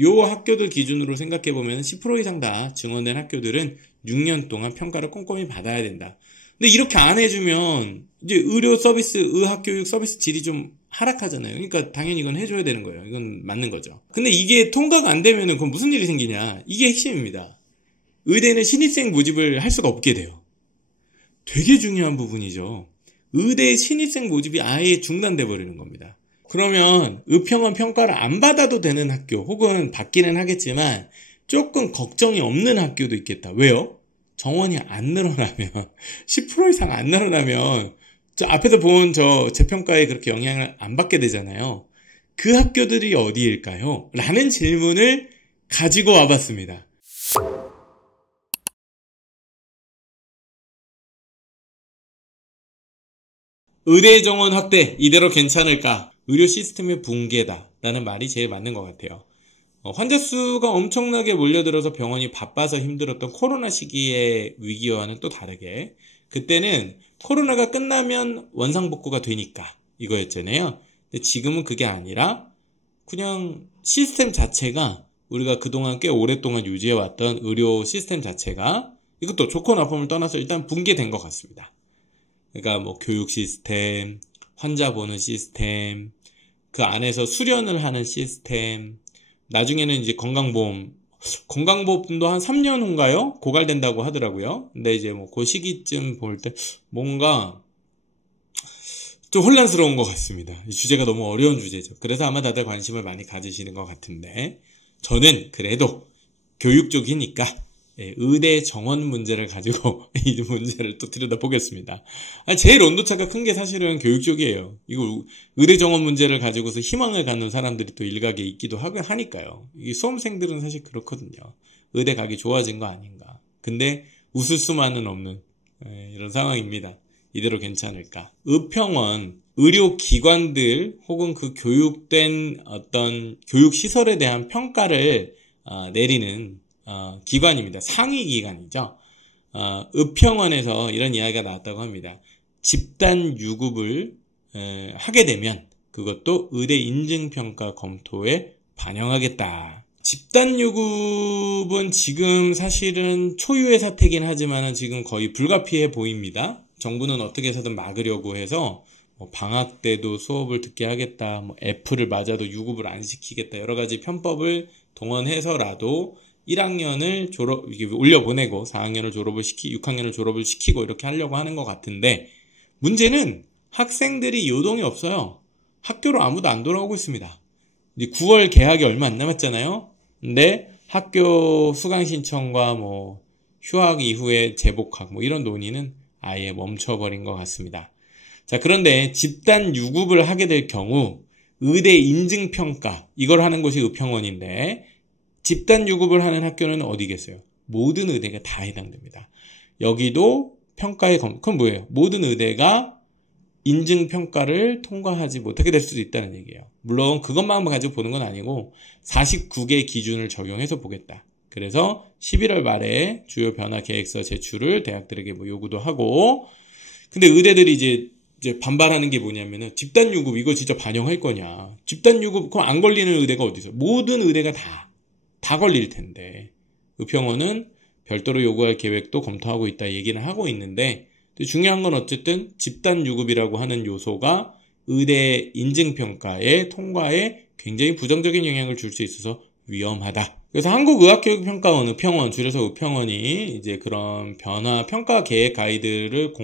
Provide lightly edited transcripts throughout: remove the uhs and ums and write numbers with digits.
요 학교들 기준으로 생각해보면 10% 이상 다 증원된 학교들은 6년 동안 평가를 꼼꼼히 받아야 된다. 근데 이렇게 안 해주면 이제 의료 서비스, 의학교육 서비스 질이 좀 하락하잖아요. 그러니까 당연히 이건 해줘야 되는 거예요. 이건 맞는 거죠. 근데 이게 통과가 안 되면은 그럼 무슨 일이 생기냐? 이게 핵심입니다. 의대는 신입생 모집을 할 수가 없게 돼요. 되게 중요한 부분이죠. 의대 신입생 모집이 아예 중단돼 버리는 겁니다. 그러면 의평원 평가를 안 받아도 되는 학교 혹은 받기는 하겠지만 조금 걱정이 없는 학교도 있겠다. 왜요? 정원이 안 늘어나면 10% 이상 안 늘어나면 저 앞에서 본 저 재평가에 그렇게 영향을 안 받게 되잖아요. 그 학교들이 어디일까요? 라는 질문을 가지고 와봤습니다. 의대 정원 확대 이대로 괜찮을까? 의료 시스템의 붕괴다 라는 말이 제일 맞는 것 같아요. 환자 수가 엄청나게 몰려들어서 병원이 바빠서 힘들었던 코로나 시기의 위기와는 또 다르게 그때는 코로나가 끝나면 원상복구가 되니까 이거였잖아요. 근데 지금은 그게 아니라 그냥 시스템 자체가 우리가 그동안 꽤 오랫동안 유지해왔던 의료 시스템 자체가 이것도 좋고 나쁨을 떠나서 일단 붕괴된 것 같습니다. 그러니까 뭐 교육 시스템, 환자 보는 시스템, 그 안에서 수련을 하는 시스템, 나중에는 이제 건강보험도 한 3년 후인가요? 고갈된다고 하더라고요. 근데 이제 뭐 그 시기쯤 볼 때 뭔가 좀 혼란스러운 것 같습니다. 이 주제가 너무 어려운 주제죠. 그래서 아마 다들 관심을 많이 가지시는 것 같은데 저는 그래도 교육 쪽이니까 의대 정원 문제를 가지고 이 문제를 또 들여다보겠습니다. 제일 온도차가 큰 게 사실은 교육 쪽이에요. 이거 의대 정원 문제를 가지고서 희망을 갖는 사람들이 또 일각에 있기도 하니까요. 이 수험생들은 사실 그렇거든요. 의대 가기 좋아진 거 아닌가. 근데 웃을 수만은 없는 이런 상황입니다. 이대로 괜찮을까? 의평원 의료기관들 혹은 그 교육된 어떤 교육시설에 대한 평가를 내리는 기관입니다. 상위 기관이죠. 의평원에서 이런 이야기가 나왔다고 합니다. 집단 유급을 하게 되면 그것도 의대 인증평가 검토에 반영하겠다. 집단 유급은 지금 사실은 초유의 사태긴 하지만 지금 거의 불가피해 보입니다. 정부는 어떻게 해서든 막으려고 해서 방학 때도 수업을 듣게 하겠다. F를 맞아도 유급을 안 시키겠다. 여러 가지 편법을 동원해서라도 1학년을 올려보내고 4학년을 6학년을 졸업을 시키고 이렇게 하려고 하는 것 같은데 문제는 학생들이 요동이 없어요. 학교로 아무도 안 돌아오고 있습니다. 이제 9월 개학이 얼마 안 남았잖아요. 근데 학교 수강 신청과 휴학 이후에 재복학 이런 논의는 아예 멈춰버린 것 같습니다. 자, 그런데 집단 유급을 하게 될 경우 의대 인증평가 이걸 하는 곳이 의평원인데 집단 유급을 하는 학교는 어디겠어요? 모든 의대가 다 해당됩니다. 여기도 평가의 그건 뭐예요? 모든 의대가 인증평가를 통과하지 못하게 될 수도 있다는 얘기예요. 물론 그것만 가지고 보는 건 아니고 49개 기준을 적용해서 보겠다. 그래서 11월 말에 주요 변화 계획서 제출을 대학들에게 요구도 하고 근데 의대들이 이제 반발하는 게 뭐냐면은 집단 유급 이거 진짜 반영할 거냐? 집단 유급 그럼 안 걸리는 의대가 어디 있어요? 모든 의대가 다 걸릴 텐데 의평원은 별도로 요구할 계획도 검토하고 있다 얘기는 하고 있는데 중요한 건 어쨌든 집단 유급이라고 하는 요소가 의대 인증평가의 통과에 굉장히 부정적인 영향을 줄 수 있어서 위험하다. 그래서 한국의학교육평가원 의평원 줄여서 의평원이 이제 그런 변화 평가 계획 가이드를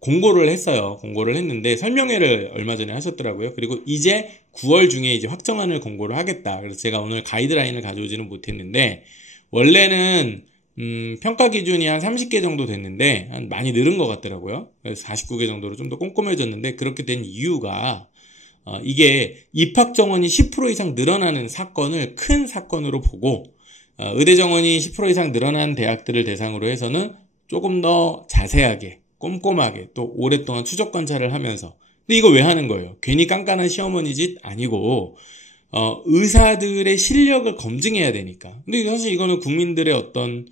공고를 했어요. 공고를 했는데 설명회를 얼마 전에 하셨더라고요. 그리고 이제 9월 중에 이제 확정안을 공고를 하겠다. 그래서 제가 오늘 가이드라인을 가져오지는 못했는데 원래는 평가 기준이 한 30개 정도 됐는데 많이 늘은 것 같더라고요. 그래서 49개 정도로 좀 더 꼼꼼해졌는데 그렇게 된 이유가 이게 입학 정원이 10% 이상 늘어나는 사건을 큰 사건으로 보고 의대 정원이 10% 이상 늘어난 대학들을 대상으로 해서는 조금 더 자세하게 꼼꼼하게 또 오랫동안 추적 관찰을 하면서 근데 이거 왜 하는 거예요? 괜히 깐깐한 시어머니 짓 아니고 의사들의 실력을 검증해야 되니까. 근데 사실 이거는 국민들의 어떤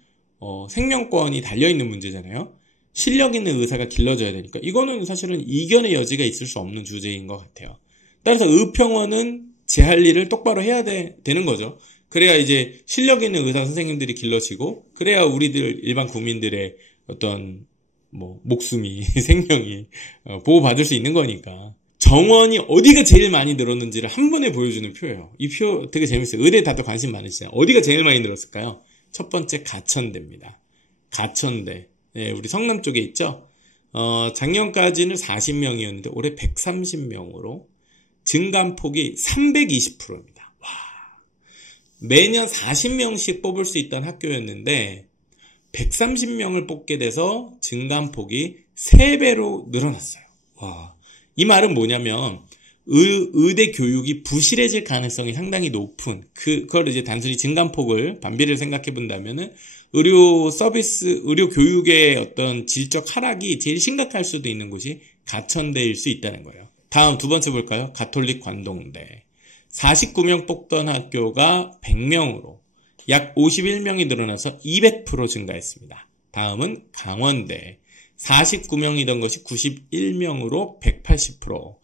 생명권이 달려있는 문제잖아요. 실력 있는 의사가 길러져야 되니까 이거는 사실은 이견의 여지가 있을 수 없는 주제인 것 같아요. 따라서 의평원은 제 할 일을 똑바로 해야 되는 거죠. 그래야 이제 실력 있는 의사 선생님들이 길러지고, 그래야 우리들 일반 국민들의 어떤 뭐 목숨이 생명이 보호받을 수 있는 거니까. 정원이 어디가 제일 많이 늘었는지를 한 번에 보여주는 표예요. 이 표 되게 재밌어요. 의대에 다들 관심 많으시잖아요. 어디가 제일 많이 늘었을까요? 첫 번째 가천대입니다. 가천대. 네, 우리 성남 쪽에 있죠? 작년까지는 40명이었는데 올해 130명으로 증감폭이 320%입니다. 와. 매년 40명씩 뽑을 수 있던 학교였는데 130명을 뽑게 돼서 증감폭이 3배로 늘어났어요. 와. 이 말은 뭐냐면 의대 교육이 부실해질 가능성이 상당히 높은 그걸 이제 단순히 증감폭을 반비를 생각해 본다면은 의료 서비스, 의료 교육의 어떤 질적 하락이 제일 심각할 수도 있는 곳이 가천대일 수 있다는 거예요. 다음 두 번째 볼까요? 가톨릭 관동대. 49명 뽑던 학교가 100명으로 약 51명이 늘어나서 200% 증가했습니다. 다음은 강원대. 49명이던 것이 91명으로 180%.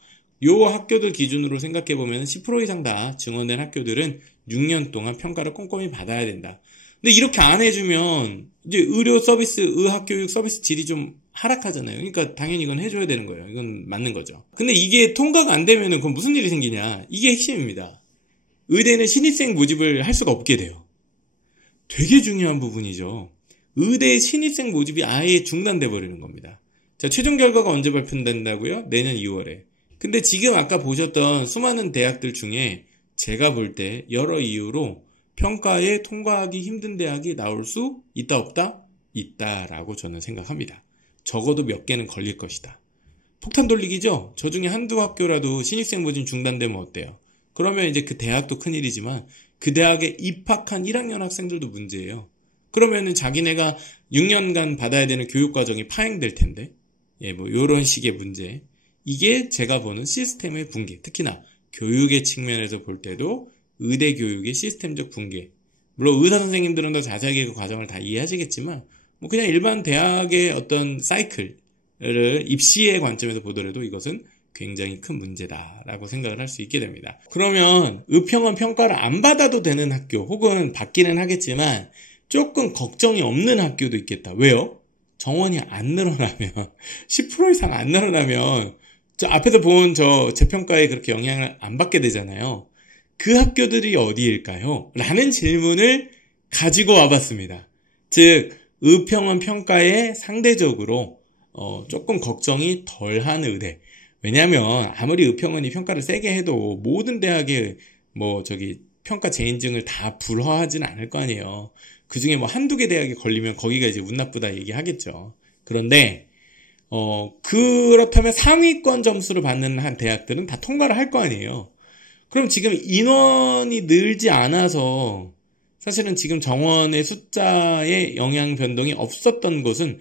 요 학교들 기준으로 생각해보면 10% 이상 다 증원된 학교들은 6년 동안 평가를 꼼꼼히 받아야 된다. 근데 이렇게 안 해주면 이제 의료 서비스, 의학교육 서비스 질이 좀 하락하잖아요. 그러니까 당연히 이건 해줘야 되는 거예요. 이건 맞는 거죠. 근데 이게 통과가 안 되면은 그럼 무슨 일이 생기냐? 이게 핵심입니다. 의대는 신입생 모집을 할 수가 없게 돼요. 되게 중요한 부분이죠. 의대의 신입생 모집이 아예 중단돼 버리는 겁니다. 자, 최종 결과가 언제 발표된다고요? 내년 2월에. 근데 지금 아까 보셨던 수많은 대학들 중에 제가 볼 때 여러 이유로 평가에 통과하기 힘든 대학이 나올 수 있다 없다? 있다라고 저는 생각합니다. 적어도 몇 개는 걸릴 것이다. 폭탄 돌리기죠? 저 중에 한두 학교라도 신입생 모집 중단되면 어때요? 그러면 이제 그 대학도 큰일이지만 그 대학에 입학한 1학년 학생들도 문제예요. 그러면은 자기네가 6년간 받아야 되는 교육과정이 파행될 텐데, 예, 뭐, 요런 식의 문제. 이게 제가 보는 시스템의 붕괴. 특히나 교육의 측면에서 볼 때도 의대 교육의 시스템적 붕괴. 물론 의사 선생님들은 더 자세하게 그 과정을 다 이해하시겠지만, 뭐, 그냥 일반 대학의 어떤 사이클을 입시의 관점에서 보더라도 이것은 굉장히 큰 문제다라고 생각을 할 수 있게 됩니다. 그러면 의평원 평가를 안 받아도 되는 학교, 혹은 받기는 하겠지만, 조금 걱정이 없는 학교도 있겠다. 왜요? 정원이 안 늘어나면 10% 이상 안 늘어나면 저 앞에서 본 저 재평가에 그렇게 영향을 안 받게 되잖아요. 그 학교들이 어디일까요? 라는 질문을 가지고 와봤습니다. 즉 의평원 평가에 상대적으로 조금 걱정이 덜한 의대. 왜냐하면 아무리 의평원이 평가를 세게 해도 모든 대학의 평가 재인증을 다 불허하지는 않을 거 아니에요. 그 중에 뭐 한두 개 대학에 걸리면 거기가 이제 운 나쁘다 얘기하겠죠. 그런데, 그렇다면 상위권 점수를 받는 한 대학들은 다 통과를 할 거 아니에요. 그럼 지금 인원이 늘지 않아서 사실은 지금 정원의 숫자에 영향 변동이 없었던 곳은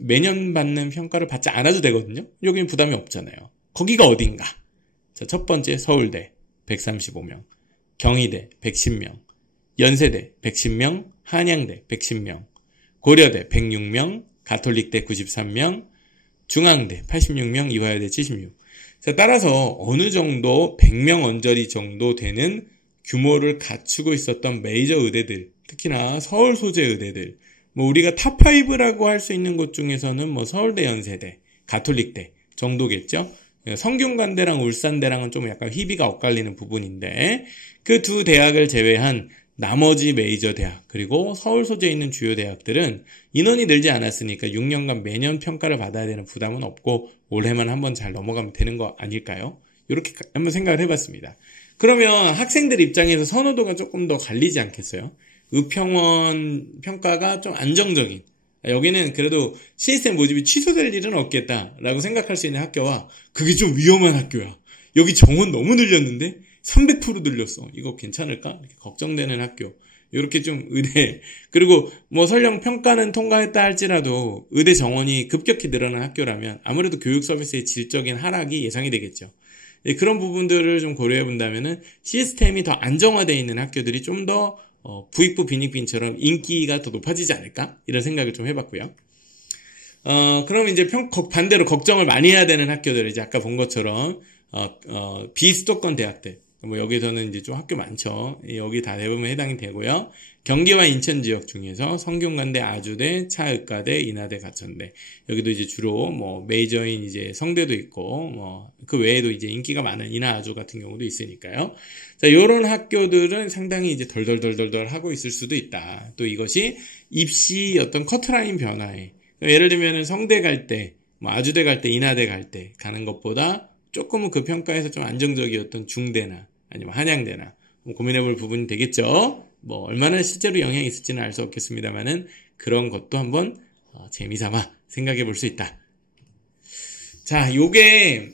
매년 받는 평가를 받지 않아도 되거든요. 여기는 부담이 없잖아요. 거기가 어딘가? 자, 첫 번째 서울대 135명, 경희대 110명, 연세대 110명, 한양대 110명, 고려대 106명, 가톨릭대 93명, 중앙대 86명, 이화여대 76. 자, 따라서 어느 정도 100명 언저리 정도 되는 규모를 갖추고 있었던 메이저 의대들, 특히나 서울 소재 의대들, 뭐 우리가 탑5라고 할 수 있는 곳 중에서는 뭐 서울대, 연세대, 가톨릭대 정도겠죠. 성균관대랑 울산대랑은 좀 약간 희비가 엇갈리는 부분인데 그 두 대학을 제외한 나머지 메이저 대학 그리고 서울 소재에 있는 주요 대학들은 인원이 늘지 않았으니까 6년간 매년 평가를 받아야 되는 부담은 없고 올해만 한번 잘 넘어가면 되는 거 아닐까요? 이렇게 한번 생각을 해봤습니다. 그러면 학생들 입장에서 선호도가 조금 더 갈리지 않겠어요? 의평원 평가가 좀 안정적인, 여기는 그래도 시스템 모집이 취소될 일은 없겠다라고 생각할 수 있는 학교와 그게 좀 위험한 학교야. 여기 정원 너무 늘렸는데 300% 늘렸어. 이거 괜찮을까? 이렇게 걱정되는 학교. 이렇게 좀 의대, 그리고 뭐 설령 평가는 통과했다 할지라도 의대 정원이 급격히 늘어난 학교라면 아무래도 교육 서비스의 질적인 하락이 예상이 되겠죠. 그런 부분들을 좀 고려해 본다면은 시스템이 더 안정화되어 있는 학교들이 좀 더 부익부 빈익빈처럼 인기가 더 높아지지 않을까? 이런 생각을 좀 해봤고요. 그럼 이제 반대로 걱정을 많이 해야 되는 학교들, 이제 아까 본 것처럼 비수도권 대학들, 뭐 여기서는 이제 좀 학교 많죠. 여기 다 대부분 해당이 되고요. 경기와 인천 지역 중에서 성균관대, 아주대, 차의과대, 인하대, 가천대. 여기도 이제 주로 뭐 메이저인 이제 성대도 있고 뭐 그 외에도 이제 인기가 많은 인하, 아주 같은 경우도 있으니까요. 자, 요런 학교들은 상당히 이제 덜덜덜덜 하고 있을 수도 있다. 또 이것이 입시 어떤 커트라인 변화에, 예를 들면은 성대 갈 때, 뭐 아주대 갈 때, 인하대 갈 때 가는 것보다 조금은 그 평가에서 좀 안정적이었던 중대나 아니면 한양대나 고민해볼 부분이 되겠죠. 뭐 얼마나 실제로 영향이 있을지는 알 수 없겠습니다만은 그런 것도 한번 재미삼아 생각해 볼 수 있다. 자, 요게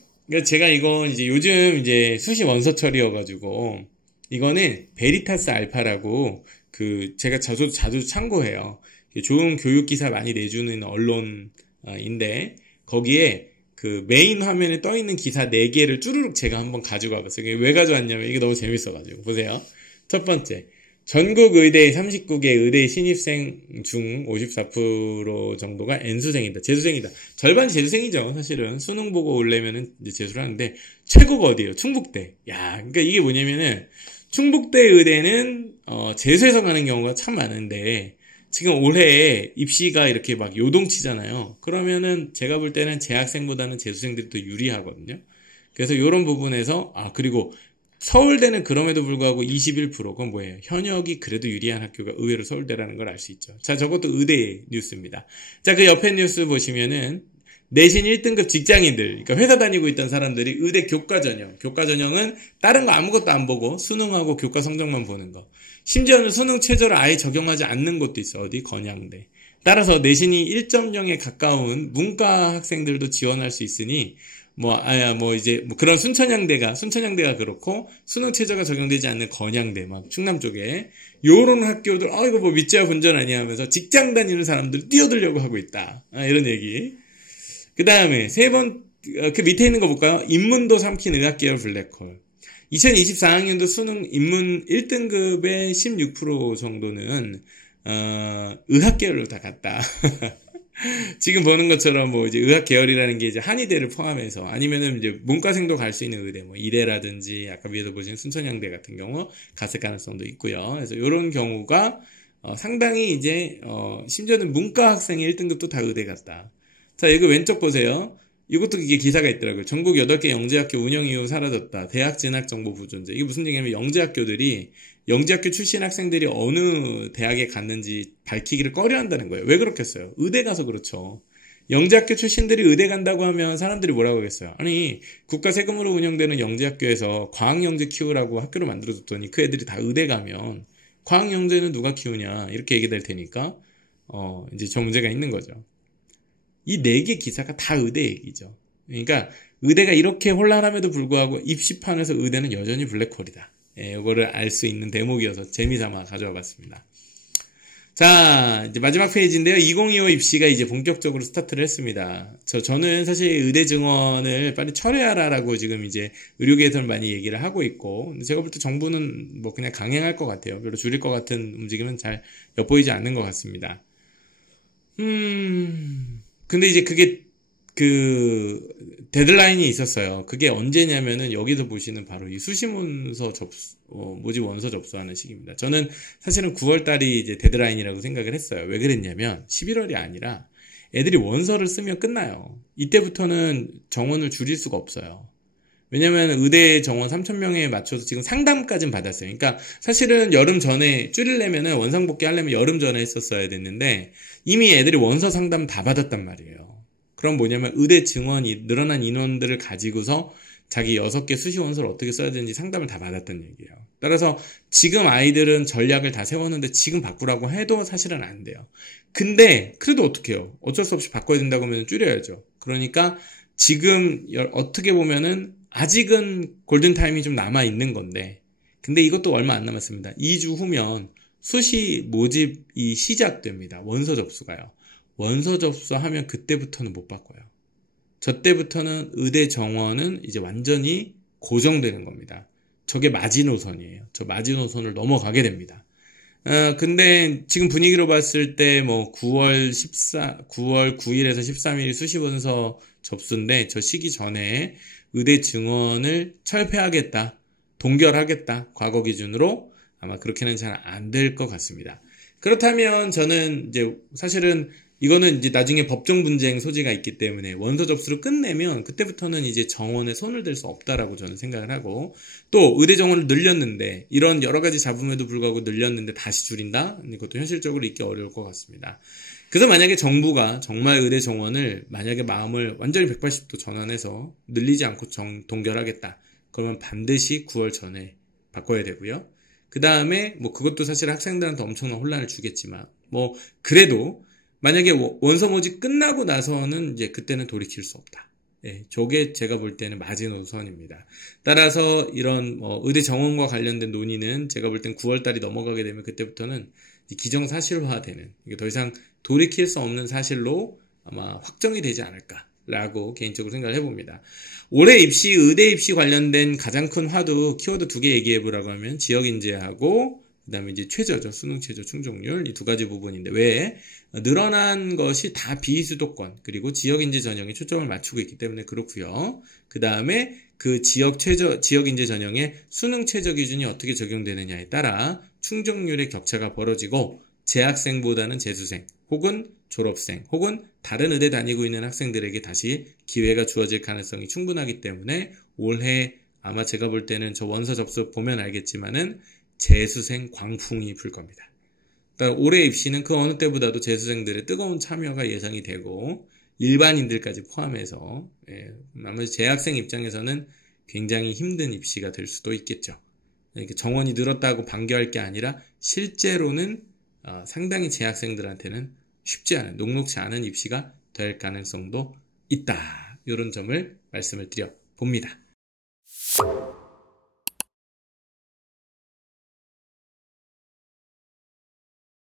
제가 이거 이제 요즘 이제 수시 원서 처리여가지고 이거는 베리타스 알파라고 그 제가 자주 참고해요. 좋은 교육 기사 많이 내주는 언론인데 거기에 그 메인 화면에 떠 있는 기사 4개를 쭈루룩 제가 한번 가지고 와봤어요. 왜 가져왔냐면 이게 너무 재밌어가지고 보세요. 첫 번째, 전국 의대 39개 의대 신입생 중 54% 정도가 N수생이다. 재수생이다. 절반이 재수생이죠. 사실은 수능 보고 오려면은 이제 재수를 하는데 최고가 어디예요? 충북대. 야, 그러니까 이게 뭐냐면은 충북대 의대는 재수해서 가는 경우가 참 많은데 지금 올해 입시가 이렇게 막 요동치잖아요. 그러면은 제가 볼 때는 재학생보다는 재수생들이 더 유리하거든요. 그래서 이런 부분에서 그리고 서울대는 그럼에도 불구하고 21%, 그건 뭐예요? 현역이 그래도 유리한 학교가 의외로 서울대라는 걸 알 수 있죠. 자, 저것도 의대 뉴스입니다. 자, 그 옆에 뉴스 보시면은 내신 1등급 직장인들, 그러니까 회사 다니고 있던 사람들이 의대 교과 전형. 교과 전형은 다른 거 아무것도 안 보고 수능하고 교과 성적만 보는 거. 심지어는 수능 최저를 아예 적용하지 않는 곳도 있어. 어디? 건양대. 따라서 내신이 1.0에 가까운 문과 학생들도 지원할 수 있으니 그런 순천향대가 그렇고, 수능 최저가 적용되지 않는 건양대, 막, 충남 쪽에, 요런 학교들, 이거 뭐 밑지와 본전 아니야 하면서 직장 다니는 사람들 뛰어들려고 하고 있다. 이런 얘기. 그 다음에, 그 밑에 있는 거 볼까요? 인문도 삼킨 의학계열 블랙홀. 2024학년도 수능 인문 1등급의 16% 정도는, 의학계열로 다 갔다. 지금 보는 것처럼 뭐 이제 의학 계열이라는 게 이제 한의대를 포함해서 아니면은 이제 문과생도 갈 수 있는 의대, 뭐 이대라든지 아까 위에서 보신 순천향대 같은 경우 갔을 가능성도 있고요. 그래서 이런 경우가 상당히 이제 심지어는 문과 학생의 1등급도 다 의대 갔다. 자, 여기 왼쪽 보세요. 이것도 이게 기사가 있더라고요. 전국 8개 영재학교 운영 이후 사라졌다. 대학 진학 정보 부존재. 이게 무슨 얘기냐면 영재학교 출신 학생들이 어느 대학에 갔는지 밝히기를 꺼려한다는 거예요. 왜 그렇겠어요? 의대 가서 그렇죠. 영재학교 출신들이 의대 간다고 하면 사람들이 뭐라고 하겠어요? 아니, 국가 세금으로 운영되는 영재학교에서 과학영재 키우라고 학교를 만들어줬더니 그 애들이 다 의대 가면 과학영재는 누가 키우냐 이렇게 얘기될 테니까 이제 저 문제가 있는 거죠. 이 4개 기사가 다 의대 얘기죠. 그러니까 의대가 이렇게 혼란함에도 불구하고 입시판에서 의대는 여전히 블랙홀이다. 이거를 알 수 있는 대목이어서 재미삼아 가져와 봤습니다. 자, 이제 마지막 페이지인데요. 2025 입시가 이제 본격적으로 스타트를 했습니다. 저는 사실 의대 증원을 빨리 철회하라라고 지금 이제 의료계에서는 많이 얘기를 하고 있고, 근데 제가 볼 때 정부는 뭐 그냥 강행할 것 같아요. 별로 줄일 것 같은 움직임은 잘 엿보이지 않는 것 같습니다. 근데 이제 그게 데드라인이 있었어요. 그게 언제냐면은 여기서 보시는 바로 이 수시문서 모집 원서 접수하는 시기입니다. 저는 사실은 9월달이 이제 데드라인이라고 생각을 했어요. 왜 그랬냐면 11월이 아니라 애들이 원서를 쓰면 끝나요. 이때부터는 정원을 줄일 수가 없어요. 왜냐면 의대 정원 3,000명에 맞춰서 지금 상담까지는 받았어요. 그러니까 사실은 여름 전에 줄이려면은 원상복귀 하려면 여름 전에 했었어야 됐는데 이미 애들이 원서 상담 다 받았단 말이에요. 그럼 뭐냐면 의대 증원이 늘어난 인원들을 가지고서 자기 6개 수시 원서를 어떻게 써야 되는지 상담을 다 받았다는 얘기예요. 따라서 지금 아이들은 전략을 다 세웠는데 지금 바꾸라고 해도 사실은 안 돼요. 근데 그래도 어떡해요? 어쩔 수 없이 바꿔야 된다고 하면 줄여야죠. 그러니까 지금 어떻게 보면은 아직은 골든타임이 좀 남아있는 건데, 근데 이것도 얼마 안 남았습니다. 2주 후면 수시 모집이 시작됩니다. 원서 접수가요. 원서 접수하면 그때부터는 못 바꿔요. 저 때부터는 의대 정원은 이제 완전히 고정되는 겁니다. 저게 마지노선이에요. 저 마지노선을 넘어가게 됩니다. 근데 지금 분위기로 봤을 때 뭐 9월 9일에서 13일 수시원서 접수인데 저 시기 전에 의대 증원을 철폐하겠다. 동결하겠다. 과거 기준으로 아마 그렇게는 잘 안 될 것 같습니다. 그렇다면 저는 이제 사실은 이거는 이제 나중에 법정 분쟁 소지가 있기 때문에 원서 접수를 끝내면 그때부터는 이제 정원에 손을 댈 수 없다라고 저는 생각을 하고, 또 의대 정원을 늘렸는데 이런 여러 가지 잡음에도 불구하고 늘렸는데 다시 줄인다? 이것도 현실적으로 있기 어려울 것 같습니다. 그래서 만약에 정부가 정말 의대 정원을 만약에 마음을 완전히 180도 전환해서 늘리지 않고 동결하겠다. 그러면 반드시 9월 전에 바꿔야 되고요. 그 다음에 뭐 그것도 사실 학생들한테 엄청난 혼란을 주겠지만 뭐 그래도 만약에 원서 모집 끝나고 나서는 이제 그때는 돌이킬 수 없다. 예, 저게 제가 볼 때는 마지노선입니다. 따라서 이런 의대 정원과 관련된 논의는 제가 볼 땐 9월 달이 넘어가게 되면 그때부터는 기정사실화되는, 이게 더 이상 돌이킬 수 없는 사실로 아마 확정이 되지 않을까라고 개인적으로 생각을 해봅니다. 올해 의대 입시 관련된 가장 큰 화두, 키워드 2개 얘기해보라고 하면 지역인재하고 그 다음에 이제 최저죠. 수능 최저 충족률, 이 두 가지 부분인데, 왜 늘어난 것이 다 비수도권 그리고 지역인재 전형에 초점을 맞추고 있기 때문에 그렇고요. 그 다음에 그 지역인재 전형의 수능 최저 기준이 어떻게 적용되느냐에 따라 충족률의 격차가 벌어지고 재학생보다는 재수생 혹은 졸업생 혹은 다른 의대 다니고 있는 학생들에게 다시 기회가 주어질 가능성이 충분하기 때문에 올해 아마 제가 볼 때는 저 원서 접수 보면 알겠지만은 재수생 광풍이 불 겁니다. 그러니까 올해 입시는 그 어느 때보다도 재수생들의 뜨거운 참여가 예상이 되고 일반인들까지 포함해서 아마 재학생 입장에서는 굉장히 힘든 입시가 될 수도 있겠죠. 정원이 늘었다고 반겨할 게 아니라 실제로는 상당히 재학생들한테는 쉽지 않은, 녹록지 않은 입시가 될 가능성도 있다. 이런 점을 말씀을 드려 봅니다.